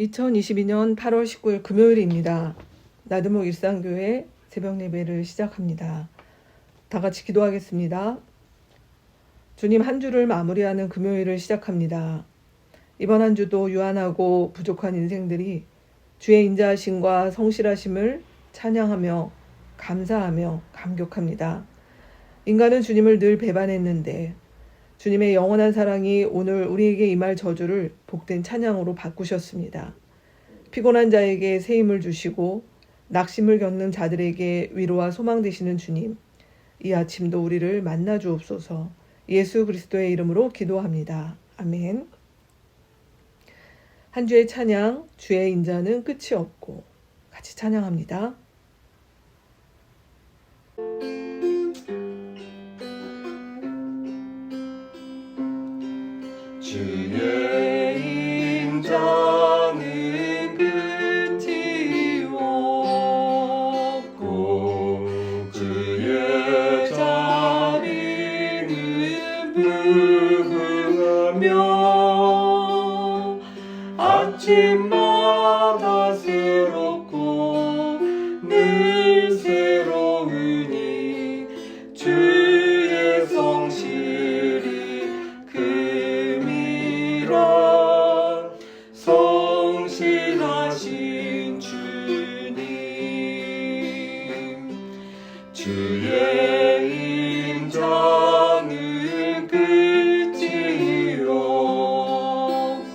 2022년 8월 19일 금요일입니다. 나드목 일상교회 새벽 예배를 시작합니다. 다 같이 기도하겠습니다. 주님, 한 주를 마무리하는 금요일을 시작합니다. 이번 한 주도 유한하고 부족한 인생들이 주의 인자하심과 성실하심을 찬양하며 감사하며 감격합니다. 인간은 주님을 늘 배반했는데 주님의 영원한 사랑이 오늘 우리에게 임할 저주를 복된 찬양으로 바꾸셨습니다. 피곤한 자에게 새 힘을 주시고 낙심을 겪는 자들에게 위로와 소망 되시는 주님, 이 아침도 우리를 만나 주옵소서. 예수 그리스도의 이름으로 기도합니다. 아멘. 한 주의 찬양, 주의 인자는 끝이 없고, 같이 찬양합니다. 주의 인자는 끝이 없고 주의 자비는 무궁하며 아침마다 새롭고 늘 새로우니 주의 성실이 성실하신 주님, 주의 인자는 끝이 없고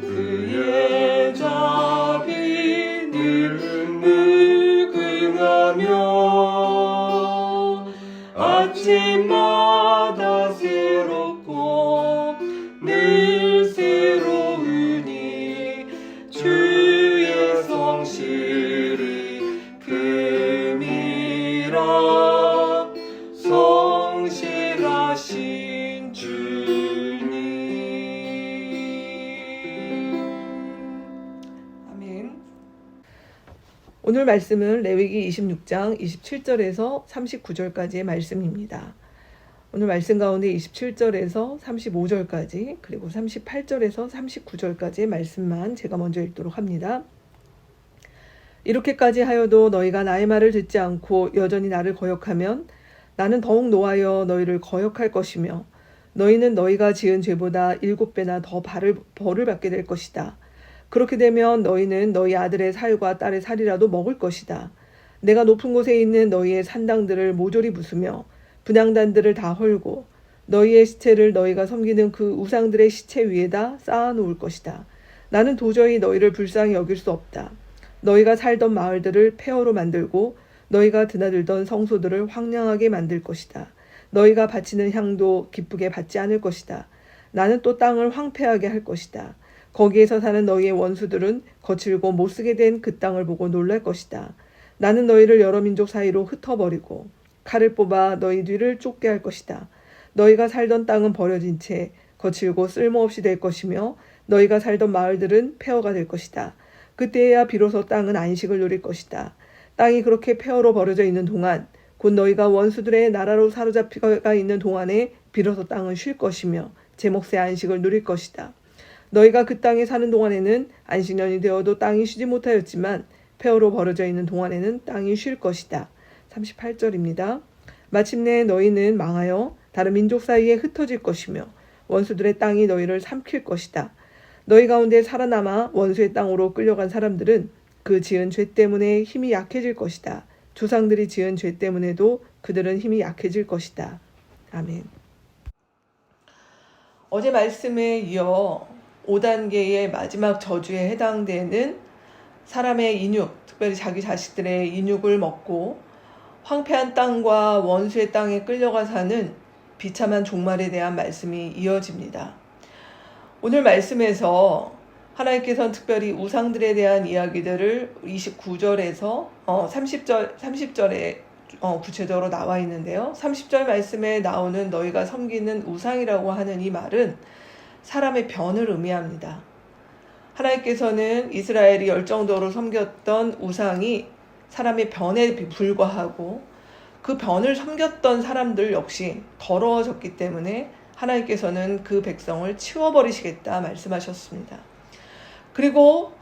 그의 자비는 무궁하며 아침마다 새롭고 늘 새로우니 주의 성실이 금이라. 성실하신 주님. 아멘. 오늘 말씀은 레위기 26장 27절에서 39절까지의 말씀입니다. 오늘 말씀 가운데 27절에서 35절까지 그리고 38절에서 39절까지의 말씀만 제가 먼저 읽도록 합니다. 이렇게까지 하여도 너희가 나의 말을 듣지 않고 여전히 나를 거역하면 나는 더욱 노하여 너희를 거역할 것이며 너희는 너희가 지은 죄보다 7배나 더 벌을 받게 될 것이다. 그렇게 되면 너희는 너희 아들의 살과 딸의 살이라도 먹을 것이다. 내가 높은 곳에 있는 너희의 산당들을 모조리 부수며 분향단들을 다 헐고 너희의 시체를 너희가 섬기는 그 우상들의 시체 위에다 쌓아놓을 것이다. 나는 도저히 너희를 불쌍히 여길 수 없다. 너희가 살던 마을들을 폐허로 만들고 너희가 드나들던 성소들을 황량하게 만들 것이다. 너희가 바치는 향도 기쁘게 받지 않을 것이다. 나는 또 땅을 황폐하게 할 것이다. 거기에서 사는 너희의 원수들은 거칠고 못쓰게 된 그 땅을 보고 놀랄 것이다. 나는 너희를 여러 민족 사이로 흩어버리고 칼을 뽑아 너희 뒤를 쫓게 할 것이다. 너희가 살던 땅은 버려진 채 거칠고 쓸모없이 될 것이며 너희가 살던 마을들은 폐허가 될 것이다. 그때야 비로소 땅은 안식을 누릴 것이다. 땅이 그렇게 폐허로 버려져 있는 동안 곧 너희가 원수들의 나라로 사로잡혀가 있는 동안에 비로소 땅은 쉴 것이며 제 몫의 안식을 누릴 것이다. 너희가 그 땅에 사는 동안에는 안식년이 되어도 땅이 쉬지 못하였지만 폐허로 버려져 있는 동안에는 땅이 쉴 것이다. 38절입니다. 마침내 너희는 망하여 다른 민족 사이에 흩어질 것이며 원수들의 땅이 너희를 삼킬 것이다. 너희 가운데 살아남아 원수의 땅으로 끌려간 사람들은 그 지은 죄 때문에 힘이 약해질 것이다. 조상들이 지은 죄 때문에도 그들은 힘이 약해질 것이다. 아멘. 어제 말씀에 이어 5단계의 마지막 저주에 해당되는 사람의 인육, 특별히 자기 자식들의 인육을 먹고 황폐한 땅과 원수의 땅에 끌려가 사는 비참한 종말에 대한 말씀이 이어집니다. 오늘 말씀에서 하나님께서는 특별히 우상들에 대한 이야기들을 29절에서 30절에 구체적으로 나와 있는데요. 30절 말씀에 나오는 너희가 섬기는 우상이라고 하는 이 말은 사람의 변을 의미합니다. 하나님께서는 이스라엘이 열정적으로 섬겼던 우상이 사람의 변에 불과하고 그 변을 섬겼던 사람들 역시 더러워졌기 때문에 하나님께서는 그 백성을 치워버리시겠다 말씀하셨습니다. 그리고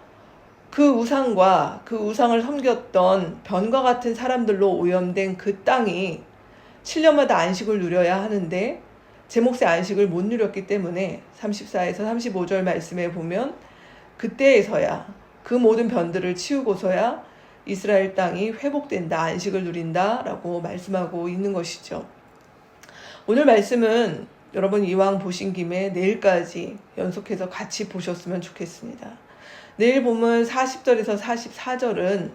그 우상과 그 우상을 섬겼던 변과 같은 사람들로 오염된 그 땅이 7년마다 안식을 누려야 하는데 제 몫의 안식을 못 누렸기 때문에 34에서 35절 말씀에 보면 그때에서야 그 모든 변들을 치우고서야 이스라엘 땅이 회복된다, 안식을 누린다 라고 말씀하고 있는 것이죠. 오늘 말씀은 여러분 이왕 보신 김에 내일까지 연속해서 같이 보셨으면 좋겠습니다. 내일 보면 40절에서 44절은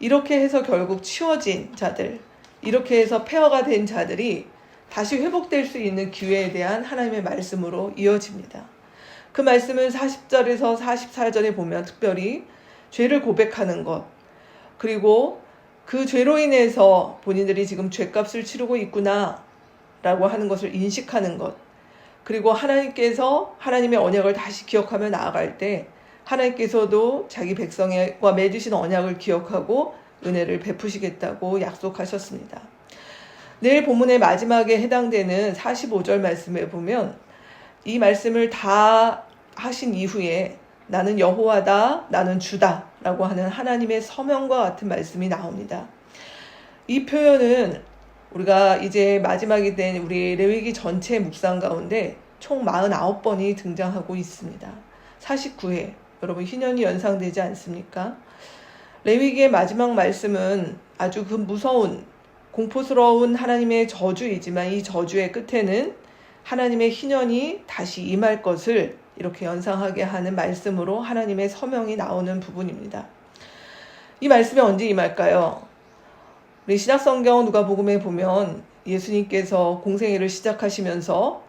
이렇게 해서 결국 치워진 자들, 이렇게 해서 폐허가 된 자들이 다시 회복될 수 있는 기회에 대한 하나님의 말씀으로 이어집니다. 그 말씀은 40절에서 44절에 보면 특별히 죄를 고백하는 것, 그리고 그 죄로 인해서 본인들이 지금 죄값을 치르고 있구나 라고 하는 것을 인식하는 것, 그리고 하나님께서 하나님의 언약을 다시 기억하며 나아갈 때 하나님께서도 자기 백성과 맺으신 언약을 기억하고 은혜를 베푸시겠다고 약속하셨습니다. 내일 본문의 마지막에 해당되는 45절 말씀에 보면 이 말씀을 다 하신 이후에 나는 여호와다, 나는 주다 라고 하는 하나님의 서명과 같은 말씀이 나옵니다. 이 표현은 우리가 이제 마지막이 된 우리 레위기 전체 묵상 가운데 총 49번이 등장하고 있습니다. 49회, 여러분 희년이 연상되지 않습니까? 레위기의 마지막 말씀은 아주 그 무서운 공포스러운 하나님의 저주이지만 이 저주의 끝에는 하나님의 희년이 다시 임할 것을 이렇게 연상하게 하는 말씀으로 하나님의 서명이 나오는 부분입니다. 이 말씀이 언제 임할까요? 우리 신약성경 누가복음에 보면 예수님께서 공생애를 시작하시면서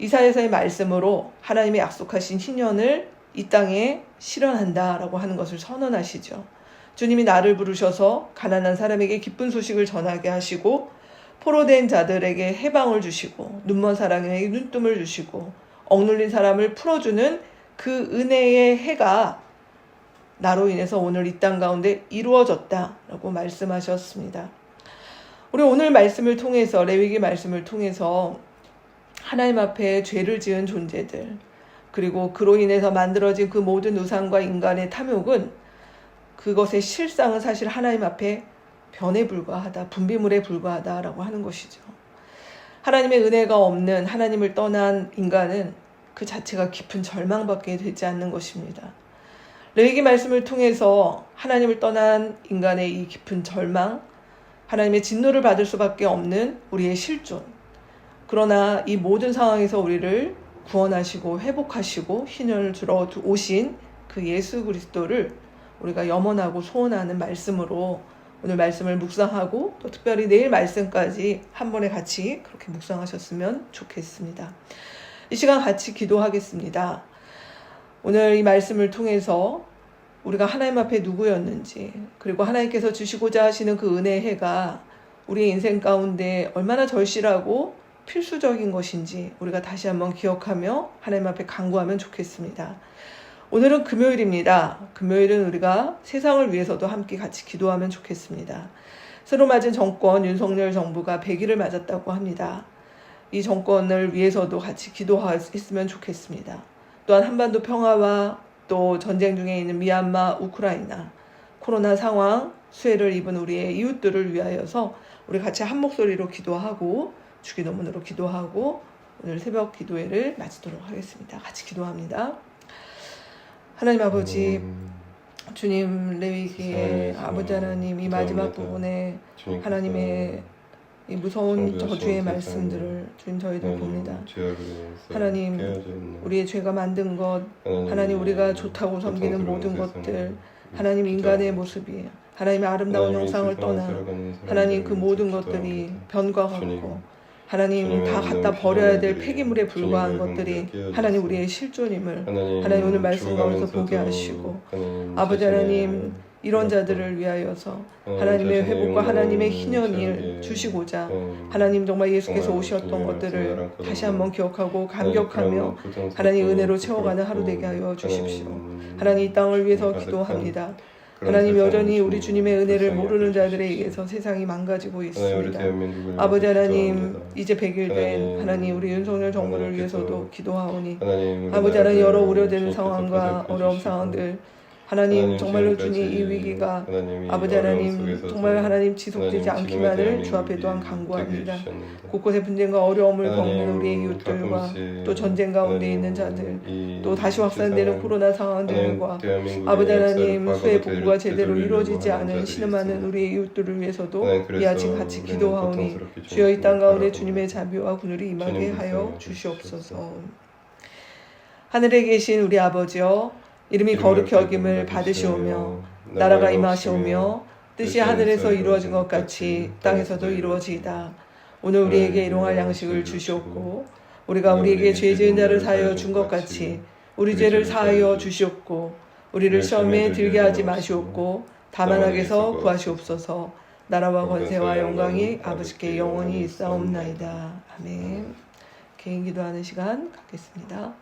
이사야서의 말씀으로 하나님의 약속하신 희년을 이 땅에 실현한다라고 하는 것을 선언하시죠. 주님이 나를 부르셔서 가난한 사람에게 기쁜 소식을 전하게 하시고 포로된 자들에게 해방을 주시고 눈먼 사람에게 눈뜸을 주시고 억눌린 사람을 풀어주는 그 은혜의 해가 나로 인해서 오늘 이 땅 가운데 이루어졌다라고 말씀하셨습니다. 우리 오늘 말씀을 통해서 레위기 말씀을 통해서 하나님 앞에 죄를 지은 존재들 그리고 그로 인해서 만들어진 그 모든 우상과 인간의 탐욕은 그것의 실상은 사실 하나님 앞에 변에 불과하다, 분비물에 불과하다라고 하는 것이죠. 하나님의 은혜가 없는 하나님을 떠난 인간은 그 자체가 깊은 절망밖에 되지 않는 것입니다. 레위기 말씀을 통해서 하나님을 떠난 인간의 이 깊은 절망, 하나님의 진노를 받을 수밖에 없는 우리의 실존, 그러나 이 모든 상황에서 우리를 구원하시고 회복하시고 희년을 주러 오신 그 예수 그리스도를 우리가 염원하고 소원하는 말씀으로 오늘 말씀을 묵상하고 또 특별히 내일 말씀까지 한 번에 같이 그렇게 묵상하셨으면 좋겠습니다. 이 시간 같이 기도하겠습니다. 오늘 이 말씀을 통해서 우리가 하나님 앞에 누구였는지 그리고 하나님께서 주시고자 하시는 그 은혜의 해가 우리의 인생 가운데 얼마나 절실하고 필수적인 것인지 우리가 다시 한번 기억하며 하나님 앞에 간구하면 좋겠습니다. 오늘은 금요일입니다. 금요일은 우리가 세상을 위해서도 함께 같이 기도하면 좋겠습니다. 새로 맞은 정권 윤석열 정부가 100일을 맞았다고 합니다. 이 정권을 위해서도 같이 기도했으면 좋겠습니다. 또한 한반도 평화와 또 전쟁 중에 있는 미얀마, 우크라이나, 코로나 상황, 수해를 입은 우리의 이웃들을 위하여서 우리 같이 한 목소리로 기도하고 주기도문으로 기도하고 오늘 새벽 기도회를 마치도록 하겠습니다. 같이 기도합니다. 하나님 아버지, 주님 레위기의 아버지 하나님 이 마지막 부분에 하나님의 이 무서운 저주의 말씀들을 주님 저희들 봅니다. 하나님 우리의 죄가 만든 것, 하나님 우리가 좋다고 섬기는 모든 것들, 하나님 인간의 모습이 하나님의 아름다운 형상을 떠나 하나님 그 모든 것들이 변과 같고 하나님 다 갖다 버려야 될 폐기물에 불과한 것들이 하나님 우리의 실존임을 하나님 오늘 말씀 가운데서 보게 하시고 아버지 하나님 이런 자들을 위하여서 하나님의 회복과 하나님의 희년을 주시고자 하나님 정말 예수께서 오셨던 것들을 다시 한번 기억하고 감격하며 하나님 은혜로 채워가는 하루 되게 하여 주십시오. 하나님 이 땅을 위해서 기도합니다. 그런 하나님 세상을 여전히 우리 주님 주님의 은혜를 불쌍히 모르는 자들에 여겨주십시오. 의해서 세상이 망가지고 하나님 우리 있습니다. 대한민국을 아버지 위해서 하나님 기도합니다. 이제 100일 된 하나님, 하나님 우리 윤석열 정부를 하나님께서 위해서도 기도하오니 하나님 아버지 하나님 여러 우려되는 주님께서 상황과 보살펴 어려운 주시고, 상황들 하나님 정말로 지금까지 주님 이 위기가 하나님 이 아버지 어려움 하나님 속에서도 정말 하나님 지속되지 하나님 않기만을 지금의 주 앞에 또한 대한민국이 간구합니다. 되게 해주셨는데 곳곳에 분쟁과 어려움을 하나님, 겪는 우리의 이웃들과 가끔씩 또 전쟁 가운데 하나님, 있는 자들 이 또 다시 확산되는 세상은 코로나 상황들과 하나님, 대한민국의 아버지 역사를 하나님 과거로 수해 복구가 제대로 되돌리려고 이루어지지 하는 않은 자들이 신음하는 있습니다. 우리의 이웃들을 위해서도 하나님, 이 그래서 아침 같이 우리는 기도하오니 고통스럽게 주여 이 땅 가운데 주님을 주님의 바라봅니다. 자비와 군율이 임하게 주님 하여 불쌍히 주시옵소서. 하늘에 계신 우리 아버지여 이름이 거룩히 여김을 받으시오며 나라가 임하시오며 뜻이 하늘에서 이루어진 것 같이 땅에서도 이루어지이다. 오늘 우리에게 일용할 양식을 주시옵고 우리가 우리에게 죄 지은 자를 사하여 준 것 같이 우리 죄를 사하여 주시옵고 우리를 시험에 들게 하지 마시옵고 다만 악에서 구하시옵소서. 나라와 권세와 영광이 아버지께 영원히 있사옵나이다. 아멘. 개인 기도하는 시간 갖겠습니다.